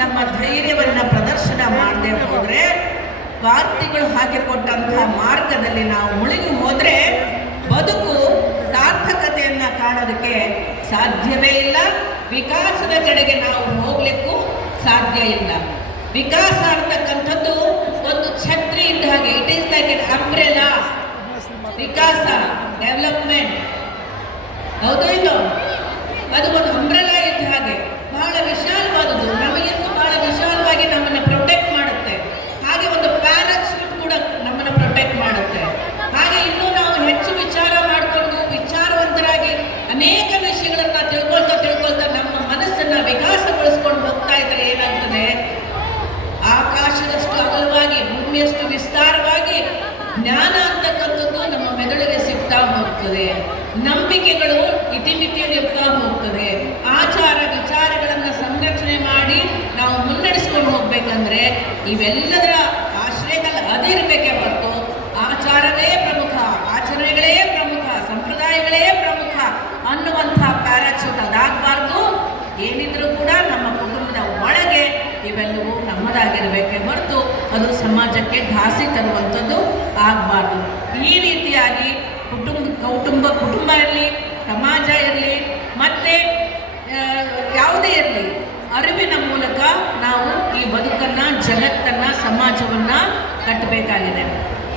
ನಮ್ಮ ಧೈರ್ಯವನ್ನು ಪ್ರದರ್ಶನ ಮಾಡದೆ ಹೋದರೆ, ವಾರ್ತೆಗಳು ಹಾಕಿಕೊಟ್ಟಂತಹ ಮಾರ್ಗದಲ್ಲಿ ನಾವು ಮುಳುಗಿ ಹೋದರೆ ಬದುಕು ಸಾರ್ಥಕತೆಯನ್ನು ಕಾಣೋದಕ್ಕೆ ಸಾಧ್ಯವೇ ಇಲ್ಲ. ವಿಕಾಸದ ಕಡೆಗೆ ನಾವು ಹೋಗ್ಲಿಕ್ಕೂ ಸಾಧ್ಯ ಇಲ್ಲ. ವಿಕಾಸ ಅಂತಕ್ಕಂಥದ್ದು ಒಂದು ಛತ್ರಿ ಇದ್ದ ಹಾಗೆ. It is like an umbrella. ವಿಕಾಸ, ಡೆವಲಪ್ಮೆಂಟ್, ಹೌದು ಇಲ್ಲೋ? ಅದು ಒಂದು ಅಂಬ್ರೆಲಾ ಇದ್ದ ಹಾಗೆ, ಬಹಳ ವಿಶಾಲವಾದದ್ದು. ನಮಗಿಂತ ಬಹಳ ವಿಶಾಲವಾಗಿ ನಮ್ಮನ್ನು ಪ್ರೊಟೆಕ್ಟ್ ಮಾಡುತ್ತೆ. ಹಾಗೆ ಒಂದು ಹೋಗ್ತದೆ, ನಂಬಿಕೆಗಳು ಇತಿಮಿತಿಯಲ್ಲಿರ್ತಾ ಹೋಗ್ತದೆ. ಆಚಾರ ವಿಚಾರಗಳನ್ನು ಸಂರಕ್ಷಣೆ ಮಾಡಿ ನಾವು ಮುನ್ನಡೆಸ್ಕೊಂಡು ಹೋಗ್ಬೇಕಂದ್ರೆ ಇವೆಲ್ಲದರ ಆಶ್ರಯದಲ್ಲಿ ಅದಿರಬೇಕೇ ಹೊರತು ಆಚಾರವೇ ಪ್ರಮುಖ, ಆಚರಣೆಗಳೇ ಪ್ರಮುಖ, ಸಂಪ್ರದಾಯಗಳೇ ಪ್ರಮುಖ ಅನ್ನುವಂಥ ಪ್ಯಾರಾಚೂಟ್ ಅದಾಗಬಾರ್ದು. ಏನಿದ್ರೂ ಕೂಡ ನಮ್ಮ ಕುಟುಂಬದ ಒಳಗೆ ಇವೆಲ್ಲವೂ ನಮ್ಮದಾಗಿರಬೇಕೇ ಹೊರತು ಅದು ಸಮಾಜಕ್ಕೆ ಘಾಸಿ ತರುವಂಥದ್ದು ಆಗಬಾರ್ದು. ಈ ರೀತಿಯಾಗಿ ಕುಟುಂಬ ಇರಲಿ, ಸಮಾಜ ಇರಲಿ, ಮತ್ತು ಯಾವುದೇ ಇರಲಿ, ಅರಿವಿನ ಮೂಲಕ ನಾವು ಈ ಬದುಕನ್ನು, ಜಗತ್ತನ್ನು, ಸಮಾಜವನ್ನು ಕಟ್ಟಬೇಕಾಗಿದೆ.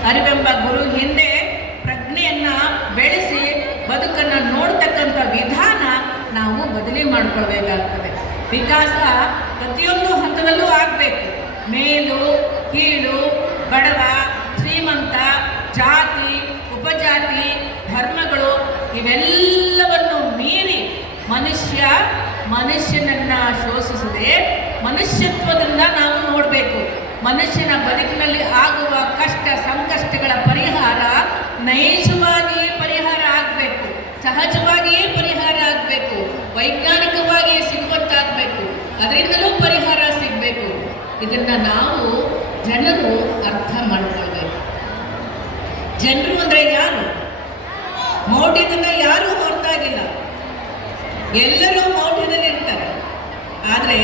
ಅರಿವೆಂಬ ಗುರು ಹಿಂದೆ ಪ್ರಜ್ಞೆಯನ್ನು ಬೆಳೆಸಿ ಬದುಕನ್ನು ನೋಡ್ತಕ್ಕಂಥ ವಿಧಾನ ನಾವು ಬದಲಿ ಮಾಡಿಕೊಳ್ಬೇಕಾಗ್ತದೆ. ವಿಕಾಸ ಪ್ರತಿಯೊಂದು ಹಂತದಲ್ಲೂ ಆಗಬೇಕು. ಮೇಲು ಕೀಳು, ಬಡವ ಶ್ರೀಮಂತ, ಜಾತಿ ಉಪಜಾತಿ, ಧರ್ಮಗಳು ಇವೆಲ್ಲವನ್ನು ಮೀರಿ ಮನುಷ್ಯನನ್ನು ಶೋಷಿಸದೆ ಮನುಷ್ಯತ್ವದಿಂದ ನಾವು ನೋಡಬೇಕು. ಮನುಷ್ಯನ ಬದುಕಿನಲ್ಲಿ ಆಗುವ ಕಷ್ಟ ಸಂಕಷ್ಟಗಳ ಪರಿಹಾರ ನೈಜವಾಗಿಯೇ ಪರಿಹಾರ ಆಗಬೇಕು, ಸಹಜವಾಗಿಯೇ ಪರಿಹಾರ ಆಗಬೇಕು, ವೈಜ್ಞಾನಿಕವಾಗಿಯೇ ಸಿಗುವಂತಾಗಬೇಕು, ಅದರಿಂದಲೂ ಪರಿಹಾರ ಸಿಗಬೇಕು. ಇದನ್ನು ನಾವು ಜನರು ಅರ್ಥ ಮಾಡಿಕೊಳ್ಬೇಕು. ಜನರು ಅಂದರೆ ಯಾರು? ಮೌಢ್ಯದಿಂದ ಯಾರೂ ಹೊರತಾಗಿಲ್ಲ, ಎಲ್ಲರೂ ಮೌಢ್ಯದಲ್ಲಿ ಇರ್ತಾರೆ. ಆದರೆ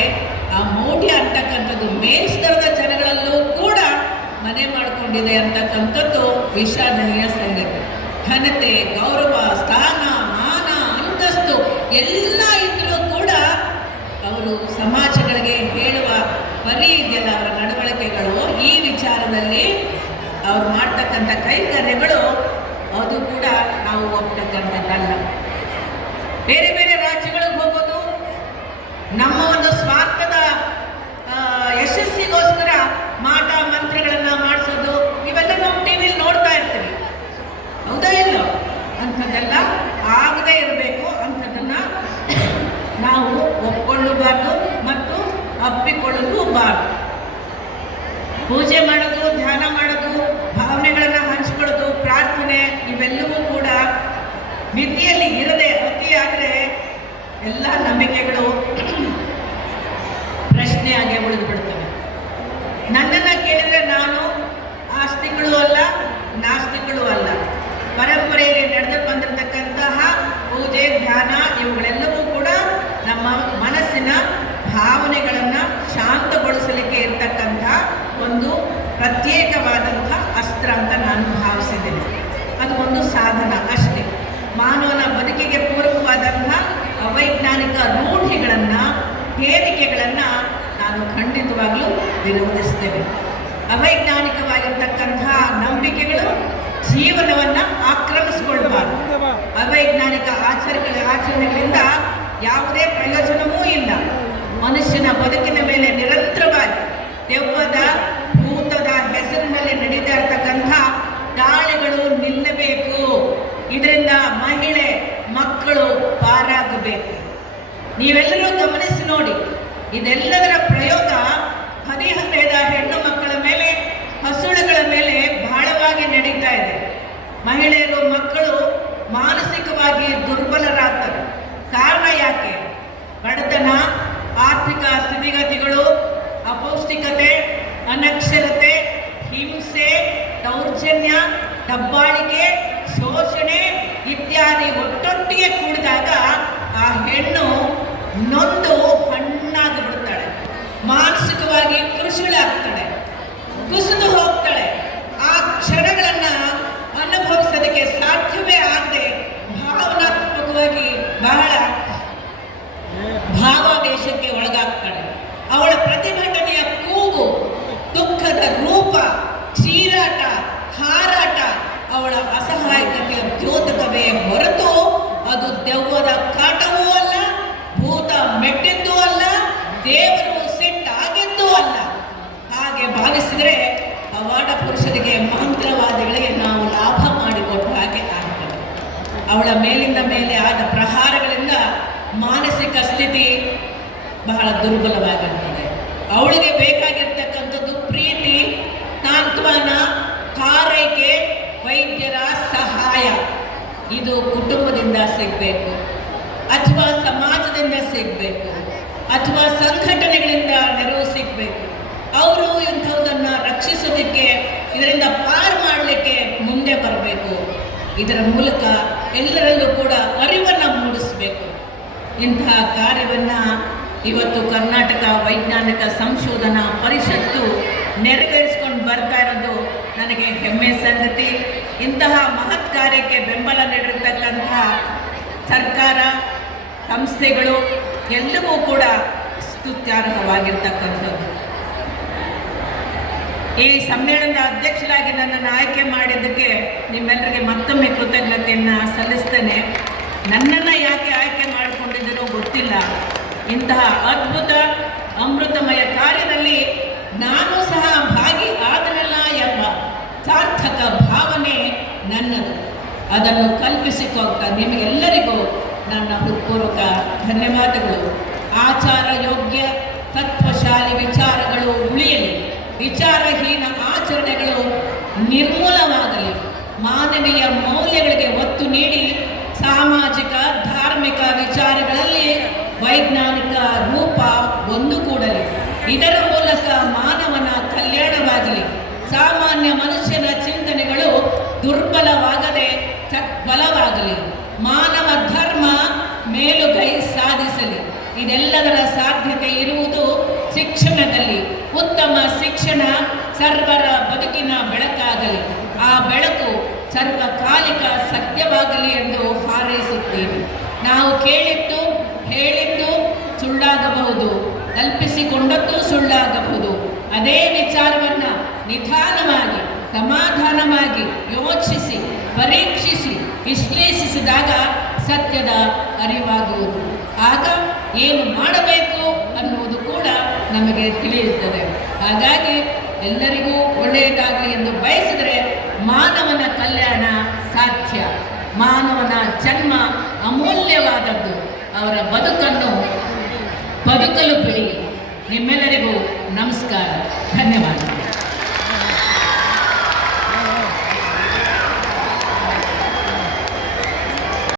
ಆ ಮೌಢ್ಯ ಅಂತಕ್ಕಂಥದ್ದು ಮೇಲ್ಸ್ತರದ ಜನಗಳಲ್ಲೂ ಕೂಡ ಮನೆ ಮಾಡಿಕೊಂಡಿದೆ ಅಂತಕ್ಕಂಥದ್ದು ವಿಷಾದನೀಯ ಸಂಗತಿ. ಘನತೆ, ಗೌರವ, ಸ್ಥಾನ, ಮಾನ, ಅಂತಸ್ತು ಎಲ್ಲ ಇದ್ದರೂ ಕೂಡ ಅವರು ಸಮಾಜಗಳಿಗೆ ಹೇಳುವ ಬರೀ ಇದೆಯಲ್ಲ ಅವರ ನಡವಳಿಕೆಗಳು, ಈ ವಿಚಾರದಲ್ಲಿ ಅವ್ರು ಮಾಡ್ತಕ್ಕಂಥ ಕೈಕರ್ಯಗಳು ಅದು ಕೂಡ ನಾವು ಒಪ್ತಕ್ಕಂಥದ್ದಲ್ಲ. ಬೇರೆ ಬೇರೆ ರಾಜ್ಯಗಳಿಗೆ ಹೋಗೋದು, ನಮ್ಮ ಒಂದು ಸ್ವಾರ್ಥದ ಯಶಸ್ಸಿಗೋಸ್ಕರ ಮಾಟ ಮಂತ್ರಗಳನ್ನು ಮಾಡಿಸೋದು, ಇವೆಲ್ಲ ನಾವು ಟಿವಿಲಿ ನೋಡ್ತಾ ಇರ್ತೀವಿ. ಹೌದಾ ಇಲ್ಲ? ಅಂಥದ್ದೆಲ್ಲ ಆಗದೇ ಇರಬೇಕು. ಅಂಥದ್ದನ್ನು ನಾವು ಒಪ್ಕೊಳ್ಳಬಾರ್ದು ಮತ್ತು ಅಪ್ಪಿಕೊಳ್ಳಲೂಬಾರ್ದು. ಪೂಜೆ ಮಾಡೋದು, ಧ್ಯಾನ ಮಾಡೋದು, ಭಾವನೆಗಳನ್ನು ಹಂಚ್ಕೊಳ್ಳೋದು, ಪ್ರಾರ್ಥನೆ ಇವೆಲ್ಲವೂ ಕೂಡ ಮಿತಿಯಲ್ಲಿ ಇರದೆ ಅತಿಯಾದರೆ ಎಲ್ಲ ನಂಬಿಕೆಗಳು ಪ್ರಶ್ನೆಯಾಗಿ ಉಳಿದು ಬಿಡ್ತವೆ. ನನ್ನನ್ನು ಕೇಳಿದರೆ ನಾನು ಆಸ್ತಿಗಳು ಅಲ್ಲ, ನಾಸ್ತಿಗಳು ಅಲ್ಲ. ಪರಂಪರೆಯಲ್ಲಿ ನಡೆದು ಬಂದಿರತಕ್ಕಂತಹ ಪೂಜೆ, ಧ್ಯಾನ ಇವುಗಳೆಲ್ಲವೂ ಕೂಡ ನಮ್ಮ ಮನಸ್ಸಿನ ಭಾವನೆಗಳನ್ನು ಶಾಂತಗೊಳಿಸಲಿಕ್ಕೆ ಇರ್ತಕ್ಕಂಥ ಒಂದು ಪ್ರತ್ಯೇಕವಾದಂಥ ಅಸ್ತ್ರ ಅಂತ ನಾನು ಭಾವಿಸಿದ್ದೇನೆ. ಅದು ಒಂದು ಸಾಧನ ಅಷ್ಟೇ. ಮಾನವನ ಬದುಕಿಗೆ ಪೂರಕವಾದಂಥ ಅವೈಜ್ಞಾನಿಕ ರೂಢಿಗಳನ್ನು, ಹೇರಿಕೆಗಳನ್ನು ನಾನು ಖಂಡಿತವಾಗಲೂ ವಿರೋಧಿಸ್ತೇವೆ. ಅವೈಜ್ಞಾನಿಕವಾಗಿರ್ತಕ್ಕಂಥ ನಂಬಿಕೆಗಳು ಜೀವನವನ್ನು ಆಕ್ರಮಿಸಿಕೊಳ್ಳಬಾರದು. ಅವೈಜ್ಞಾನಿಕ ಆಚರಣೆಗಳಿಂದ ಯಾವುದೇ ಪ್ರಯೋಜನವೂ ಇಲ್ಲ. ಮನುಷ್ಯನ ಬದುಕಿನ ಮೇಲೆ ನಿರಂತರವಾಗಿ ದೆವ್ವದ, ಭೂತದ ಹೆಸರಿನಲ್ಲಿ ನಡೀತಾ ಇರ್ತಕ್ಕಂಥ ದಾಳಿಗಳು ನಿಲ್ಲಬೇಕು. ಇದರಿಂದ ಮಹಿಳೆ, ಮಕ್ಕಳು ಪಾರಾಗಬೇಕು. ನೀವೆಲ್ಲರೂ ಗಮನಿಸಿ ನೋಡಿ, ಇದೆಲ್ಲದರ ಪ್ರಯೋಗ ಹದಿಹರೆಯದ ಹೆಣ್ಣು ಮಕ್ಕಳ ಮೇಲೆ, ಹಸುಳುಗಳ ಮೇಲೆ ಬಹಳವಾಗಿ ನಡೀತಾ ಇದೆ. ಮಹಿಳೆಯರು, ಮಕ್ಕಳು ಮಾನಸಿಕವಾಗಿ ದುರ್ಬಲರಾಗ್ತಾರೆ. ಕಾರಣ ಯಾಕೆ? ಬಡತನ, ಆರ್ಥಿಕ ಸ್ಥಿತಿಗತಿಗಳು, ಅಪೌಷ್ಟಿಕತೆ, ಅನಕ್ಷರತೆ, ಹಿಂಸೆ, ದೌರ್ಜನ್ಯ, ದಬ್ಬಾಳಿಕೆ, ಶೋಷಣೆ ಇತ್ಯಾದಿ ಒಟ್ಟೊಟ್ಟಿಗೆ ಕೂಡಿದಾಗ ಆ ಹೆಣ್ಣು ನೊಂದು ಹಣ್ಣಾಗಿ ಬಿಡ್ತಾಳೆ. ಮಾನಸಿಕವಾಗಿ ಕೃಷಿಗಳಾಗ್ತಾಳೆ, ಕುಸಿದು ಹೋಗ್ತಾಳೆ. ಆ ಕ್ಷಣಗಳನ್ನು ಅನುಭವಿಸೋದಕ್ಕೆ ಸಾಧ್ಯವೇ ಆಗದೆ ಭಾವನಾತ್ಮಕವಾಗಿ ಬಹಳ ಭಾವಾವೇಶಕ್ಕೆ ಒಳಗಾಗ್ತಾಳೆ. ಅವಳ ಪ್ರತಿಭಟನೆಯ ಕೂಗು, ದುಃಖದ ರೂಪ, ಚೀರಾಟ, ಹಾರಾಟ ಅವಳ ಅಸಹಾಯಕತೆಯ ದ್ಯೋತಕವೇ ಹೊರತು ಅದು ದೆವ್ವದ ಕಾಟವೂ ಅಲ್ಲ, ಭೂತ ಮೆಟ್ಟಿದ್ದೂ ಅಲ್ಲ, ದೇವರು ಸಿಟ್ಟಾಗಿದ್ದೂ ಅಲ್ಲ. ಹಾಗೆ ಭಾವಿಸಿದರೆ ಅವಾಡ ಪುರುಷರಿಗೆ, ಮಂತ್ರವಾದಿಗಳಿಗೆ ನಾವು ಲಾಭ ಮಾಡಿಕೊಟ್ಟ ಹಾಗೆ ಆಗ್ತದೆ. ಅವಳ ಮೇಲಿಂದ ಮೇಲೆ ಆದ ಪ್ರಹಾರಗಳಿಂದ ಮಾನಸಿಕ ಸ್ಥಿತಿ ಬಹಳ ದುರ್ಬಲವಾಗಿರ್ತದೆ. ಅವಳಿಗೆ ಬೇಕಾಗಿರ್ತಕ್ಕಂಥದ್ದು ಪ್ರೀತಿ, ಸಾಂತ್ವನ, ಹಾರೈಕೆ, ವೈದ್ಯರ ಸಹಾಯ. ಇದು ಕುಟುಂಬದಿಂದ ಸಿಗಬೇಕು, ಅಥವಾ ಸಮಾಜದಿಂದ ಸಿಗಬೇಕು, ಅಥವಾ ಸಂಘಟನೆಗಳಿಂದ ನೆರವು ಸಿಗಬೇಕು. ಅವರು ಇಂಥವುದನ್ನು ರಕ್ಷಿಸೋದಕ್ಕೆ, ಇದರಿಂದ ಪಾರು ಮಾಡಲಿಕ್ಕೆ ಮುಂದೆ ಬರಬೇಕು. ಇದರ ಮೂಲಕ ಎಲ್ಲರಲ್ಲೂ ಕೂಡ ಅರಿವನ್ನು ಮೂಡಿಸಬೇಕು. ಇಂತಹ ಕಾರ್ಯವನ್ನು ಇವತ್ತು ಕರ್ನಾಟಕ ವೈಜ್ಞಾನಿಕ ಸಂಶೋಧನಾ ಪರಿಷತ್ತು ನೆರವೇರಿಸ್ಕೊಂಡು ಬರ್ತಾ ಇರೋದು ನನಗೆ ಹೆಮ್ಮೆ ಸಂಗತಿ. ಇಂತಹ ಮಹತ್ ಕಾರ್ಯಕ್ಕೆ ಬೆಂಬಲ ನೀಡಿರ್ತಕ್ಕಂಥ ಸರ್ಕಾರ, ಸಂಸ್ಥೆಗಳು ಎಲ್ಲವೂ ಕೂಡ ಸ್ತುತ್ಯಾರ್ಹವಾಗಿರ್ತಕ್ಕಂಥದ್ದು. ಈ ಸಮ್ಮೇಳನದ ಅಧ್ಯಕ್ಷರಾಗಿ ನನ್ನನ್ನು ಆಯ್ಕೆ ಮಾಡಿದ್ದಕ್ಕೆ ನಿಮ್ಮೆಲ್ಲರಿಗೆ ಮತ್ತೊಮ್ಮೆ ಕೃತಜ್ಞತೆಯನ್ನು ಸಲ್ಲಿಸ್ತೇನೆ. ನನ್ನನ್ನು ಯಾಕೆ ಆಯ್ಕೆ ಮಾಡಿಕೊಂಡಿದ್ದೀರೋ ಗೊತ್ತಿಲ್ಲ. ಇಂತಹ ಅದ್ಭುತ ಅಮೃತಮಯ ಕಾರ್ಯದಲ್ಲಿ ನಾನು ಸಹ ಭಾಗಿ ಆದನಲ್ಲ ಎಂಬ ಸಾರ್ಥಕ ಭಾವನೆ ನನ್ನದು. ಅದನ್ನು ಕಲ್ಪಿಸಿಕೊಟ್ಟ ನಿಮಗೆಲ್ಲರಿಗೂ ನನ್ನ ಹೃತ್ಪೂರ್ವಕ ಧನ್ಯವಾದಗಳು. ಆಚಾರ ಯೋಗ್ಯ ತತ್ವಶಾಲಿ ವಿಚಾರಗಳು ಉಳಿಯಲಿ, ವಿಚಾರಹೀನ ಆಚರಣೆಗಳು ನಿರ್ಮೂಲವಾಗಲಿ, ಮಾನವೀಯ ಮೌಲ್ಯಗಳಿಗೆ ಒತ್ತು ನೀಡಿ ಸಾಮಾಜಿಕ ಧಾರ್ಮಿಕ ವಿಚಾರಗಳಲ್ಲಿ ವೈಜ್ಞಾನಿಕ ರೂಪ ಒಂದುಗೂಡಲಿ. ಇದರ ಮೂಲಕ ಮಾನವನ ಕಲ್ಯಾಣವಾಗಲಿ, ಸಾಮಾನ್ಯ ಮನುಷ್ಯನ ಚಿಂತನೆಗಳು ದುರ್ಬಲವಾಗದೆ ಸದ್ಬಲವಾಗಲಿ, ಮಾನವ ಧರ್ಮ ಮೇಲುಗೈ ಸಾಧಿಸಲಿ. ಇದೆಲ್ಲದರ ಸಾಧ್ಯತೆ ಇರುವುದು ಶಿಕ್ಷಣದಲ್ಲಿ. ಉತ್ತಮ ಶಿಕ್ಷಣ ಸರ್ವರ ಬದುಕಿನ ಬೆಳಕಾಗಲಿ, ಆ ಬೆಳಕು ಸರ್ವಕಾಲಿಕ ಸತ್ಯವಾಗಲಿ ಎಂದು ಹಾರೈಸುತ್ತೇನೆ. ನಾವು ಕೇಳಿದ್ದು ಹೇಳಿದ್ದು ಸುಳ್ಳಾಗಬಹುದು, ಕಲ್ಪಿಸಿಕೊಂಡದ್ದು ಸುಳ್ಳಾಗಬಹುದು. ಅದೇ ವಿಚಾರವನ್ನು ನಿಧಾನವಾಗಿ ಸಮಾಧಾನವಾಗಿ ಯೋಚಿಸಿ ಪರೀಕ್ಷಿಸಿ ವಿಶ್ಲೇಷಿಸಿದಾಗ ಸತ್ಯದ ಅರಿವಾಗುವುದು. ಆಗ ಏನು ಮಾಡಬೇಕು ಅನ್ನುವುದು ಕೂಡ ನಮಗೆ ತಿಳಿಯುತ್ತದೆ. ಹಾಗಾಗಿ ಎಲ್ಲರಿಗೂ ಒಳ್ಳೆಯದಾಗಲಿ ಎಂದು ಬಯಸಿದರೆ ಮಾನವನ ಕಲ್ಯಾಣ ಸಾಧ್ಯ. ಮಾನವನ ಜನ್ಮ ಅಮೂಲ್ಯವಾದದ್ದು. ಅವರ ಬದುಕನ್ನು ಬದುಕಲು ಬಿಡಿ. ನಿಮ್ಮೆಲ್ಲರಿಗೂ ನಮಸ್ಕಾರ, ಧನ್ಯವಾದ.